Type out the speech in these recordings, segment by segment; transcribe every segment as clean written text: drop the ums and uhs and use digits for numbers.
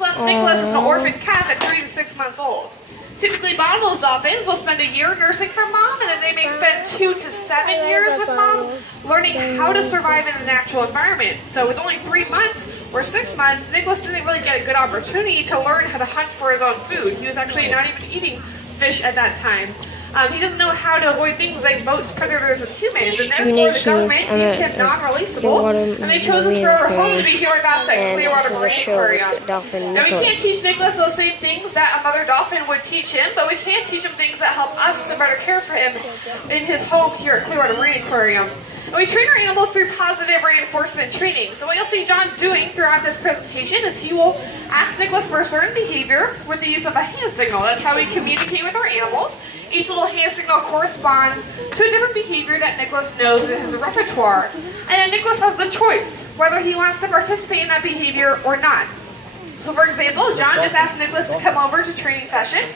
Left Nicholas is an orphan calf at 3 to 6 months old. Typically, bottlenose dolphins will spend a year nursing from mom, and then they may spend 2 to 7 years with mom, learning how to survive in the natural environment. So with only 3 months or 6 months, Nicholas didn't really get a good opportunity to learn how to hunt for his own food. He was actually not even eating fish at that time. He doesn't know how to avoid things like boats, predators, and humans, and therefore the government deemed him non-releasable, and they chose his forever home to be here with us at Clearwater Marine Aquarium. Now we can't teach Nicholas those same things that a mother dolphin would teach him, but we can teach him things that help us to better care for him in his home here at Clearwater Marine Aquarium. And we train our animals through positive reinforcement training. So what you'll see John doing throughout this presentation is he will ask Nicholas for a certain behavior with the use of a hand signal. That's how we communicate with our animals. Each little hand signal corresponds to a different behavior that Nicholas knows in his repertoire. And then Nicholas has the choice whether he wants to participate in that behavior or not. So for example, John just asked Nicholas to come over to training session.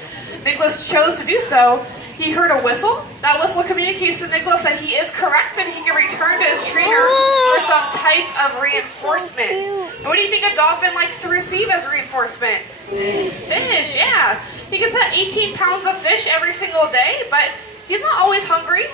Nicholas chose to do so. He heard a whistle. That whistle communicates to Nicholas that he is correct and he can return to his trainer for some type of reinforcement. And what do you think a dolphin likes to receive as reinforcement? Fish, yeah. He gets about 18 pounds of fish every single day, but he's not always hungry.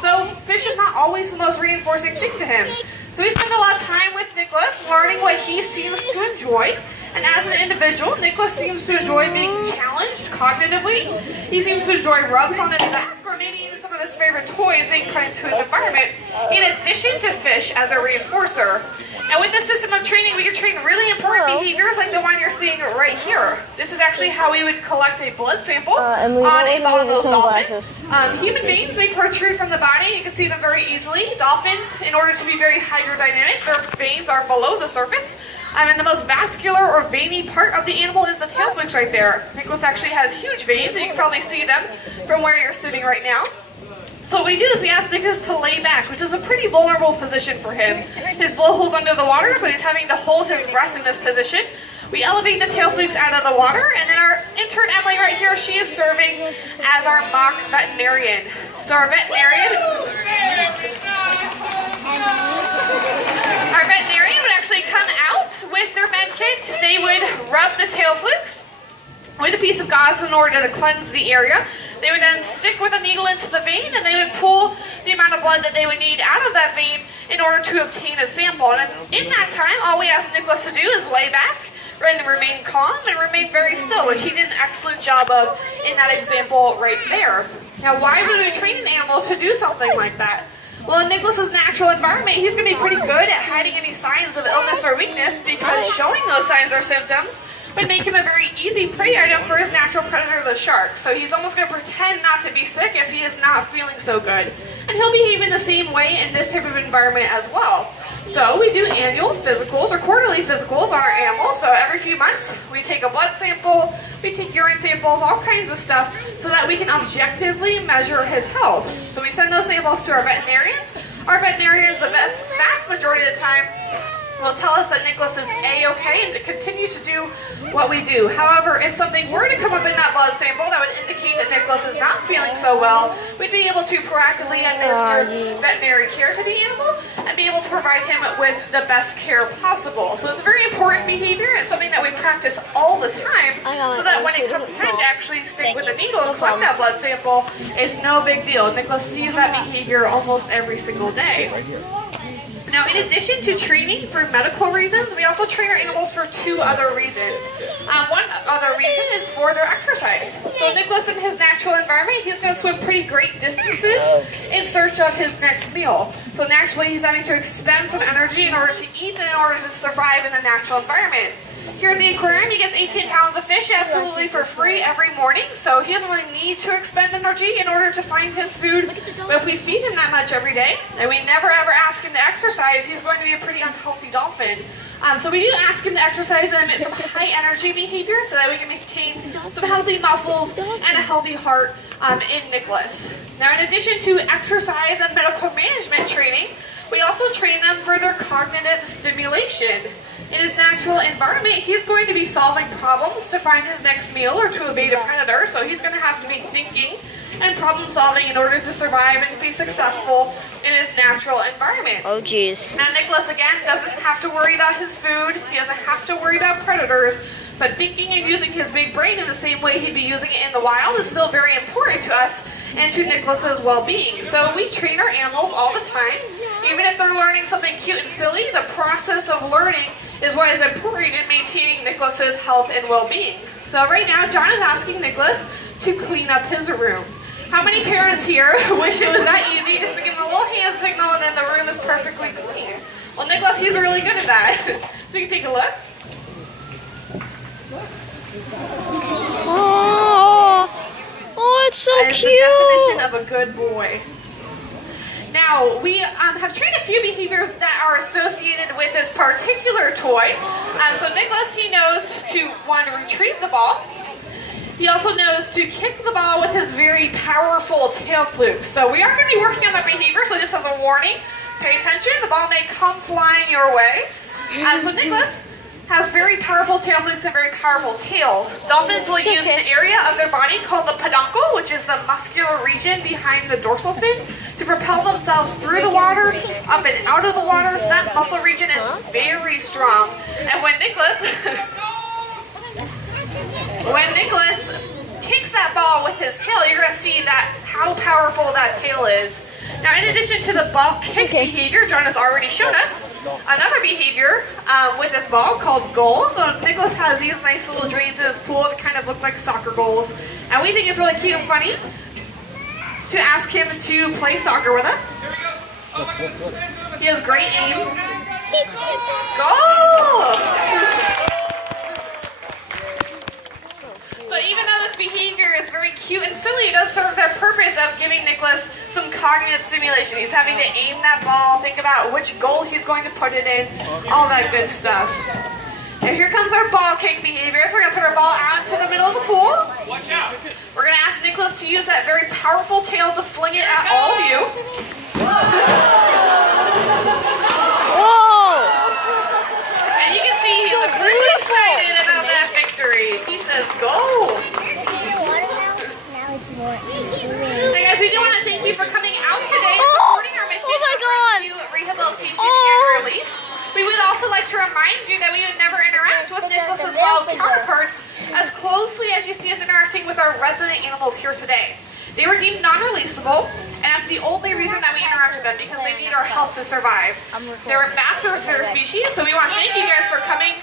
So fish is not always the most reinforcing thing to him. So we spend a lot of time with Nicholas learning what he seems to enjoy. And as an individual, Nicholas seems to enjoy being challenged cognitively. He seems to enjoy rubs on his back, or maybe even some of his favorite toys being put into his environment, in addition to fish as a reinforcer. And with this system of training, we can train really important behaviors like the one you're seeing right here. This is actually how we would collect a blood sample on a bottlenose dolphin. Human beings, they protrude from the body. You can see them very easily. Dolphins, in order to be very hydrodynamic, their veins are below the surface. And the most vascular or veiny part of the animal is the tail flukes right there. Nicholas actually has huge veins, and you can probably see them from where you're sitting right now. So what we do is we ask Nicholas to lay back, which is a pretty vulnerable position for him. His blowhole's under the water, so he's having to hold his breath in this position. We elevate the tail flukes out of the water, and then our intern Emily right here, she is serving as our mock veterinarian. So our veterinarian would actually come out with their med kit. They would rub the tail flukes with a piece of gauze in order to cleanse the area. They would then stick with a needle into the vein, and they would pull the amount of blood that they would need out of that vein in order to obtain a sample. And in that time, all we ask Nicholas to do is lay back and remain calm and remain very still, which he did an excellent job of in that example right there. Now, why would we train an animal to do something like that? Well, in Nicholas's natural environment, he's going to be pretty good at hiding any signs of illness or weakness, because showing those signs or symptoms would make him a very easy prey item for his natural predator, the shark. So he's almost going to pretend not to be sick if he is not feeling so good. And he'll behave in the same way in this type of environment as well. So we do annual physicals or quarterly physicals on our animals. So every few months, we take a blood sample, we take urine samples, all kinds of stuff, so that we can objectively measure his health. So we send those samples to our veterinarians. Our veterinarians, the vast majority of the time, will tell us that Nicholas is A-okay and to continue to do what we do. However, if something were to come up in that blood sample that would indicate that Nicholas is not feeling so well, we'd be able to proactively administer veterinary care to the animal and be able to provide him with the best care possible. So it's a very important behavior and something that we practice all the time, so that when it comes time to actually stick with the needle and collect that blood sample, it's no big deal. Nicholas sees that behavior almost every single day. Now, in addition to training for medical reasons, we also train our animals for 2 other reasons. One other reason is for their exercise. So Nicholas, in his natural environment, he's going to swim pretty great distances in search of his next meal. So naturally, he's having to expend some energy in order to eat and in order to survive in the natural environment. Here at the aquarium, he gets 18 pounds of fish absolutely for free every morning, so he doesn't really need to expend energy in order to find his food. But if we feed him that much every day, and we never ever ask him to exercise, he's going to be a pretty unhealthy dolphin. So we do ask him to exercise and emit some high energy behavior so that we can maintain some healthy muscles and a healthy heart in Nicholas. Now, in addition to exercise and medical management training, we also train them for their cognitive stimulation. In his natural environment, he's going to be solving problems to find his next meal or to evade a predator, so he's going to have to be thinking and problem solving in order to survive and to be successful in his natural environment. Oh geez. Now Nicholas, again, doesn't have to worry about his food. He doesn't have to worry about predators, but thinking and using his big brain in the same way he'd be using it in the wild is still very important to us and to Nicholas's well-being. So we train our animals all the time. Even if they're learning something cute and silly, the process of learning is what is important in maintaining Nicholas's health and well-being. So right now, John is asking Nicholas to clean up his room. How many parents here wish it was that easy just to give him a little hand signal and then the room is perfectly clean? Well, Nicholas, he's really good at that. So you can take a look. Oh, it's so that is cute. The definition of a good boy. Now, we have trained a few behaviors that are associated with this particular toy. So Nicholas, he knows to, one, retrieve the ball. He also knows to kick the ball with his very powerful tail fluke. So we are going to be working on that behavior, so just as a warning, pay attention. The ball may come flying your way. So Nicholas has very powerful tail flukes and very powerful tail. Dolphins will use an area of their body called the peduncle, which is the muscular region behind the dorsal fin, to propel themselves through the water, up and out of the water. So that muscle region is very strong. And when Nicholas kicks that ball with his tail, you're going to see that how powerful that tail is. Now, in addition to the ball kick behavior, John has already showed us another behavior with this ball called goals. So Nicholas has these nice little drains in his pool that kind of look like soccer goals. And we think it's really cute and funny to ask him to play soccer with us. He has great aim. Goal! So even though this behavior is very cute and silly, it does serve the purpose of giving Nicholas some cognitive stimulation. He's having to aim that ball, think about which goal he's going to put it in, all that good stuff. Now here comes our ball kick behavior. So we're going to put our ball out into the middle of the pool. Watch out. We're going to ask Nicholas to use that very powerful tail to fling it at all of you. Whoa! And you can see he's really excited about that victory. He says, go! Hey guys, we do want to thank you for coming out today and supporting our mission of rescue, rehabilitation, and release. We would also like to remind you that we would never interact with Nicholas's wild counterparts as closely as you see us interacting with our resident animals here today. They were deemed non-releasable, and that's the only reason that we interact with them, because they need our help to survive. They're ambassadors to their species, so we want to thank you guys for coming.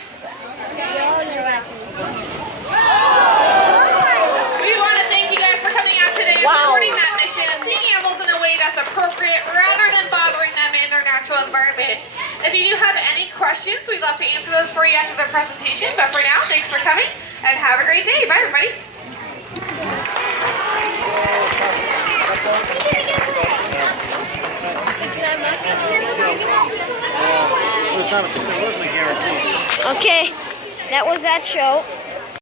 We want to thank you guys for coming out today and supporting that mission and seeing animals in a way that's appropriate rather than bothering them in their natural environment. If you do have any questions, we'd love to answer those for you after the presentation. But for now, thanks for coming and have a great day. Bye, everybody. It wasn't a guarantee. Okay, that was that show.